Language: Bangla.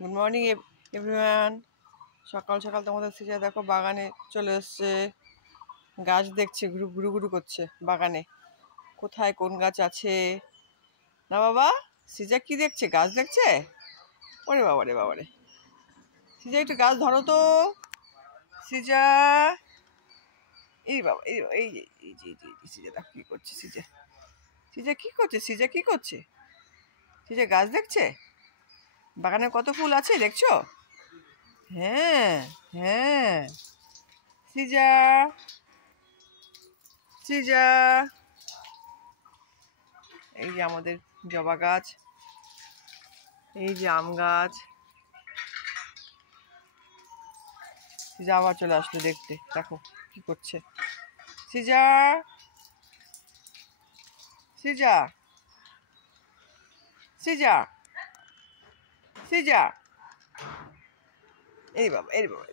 Good morning everyone. সকাল সকাল তোমাদের সিজা দেখো বাগানে চলে এসছে, গাছ দেখছে, ঘুরু ঘুরু ঘুরু করছে বাগানে। কোথায় কোন গাছ আছে না বাবা? সিজা কি দেখছে? গাছ দেখছে? ওরে বাবা রে বাবা রে, সিজা একটু গাছ ধরো তো। সিজা, এই বাবা, এই যে সিজা দেখো কি করছে। সিজা সিজা কি করছে? সিজা কি করছে? সিজা গাছ দেখছে। বাগানে কত ফুল আছে দেখছো? হ্যাঁ হ্যাঁ। সিজা সিজা, এই যে আমাদের জবা গাছ, এই যে আম গাছ। সিজা আবার চলে আসলো দেখতে, দেখো কি করছে। সিজা সিজা সিজা সিজা, এই বাবা এই বাবা,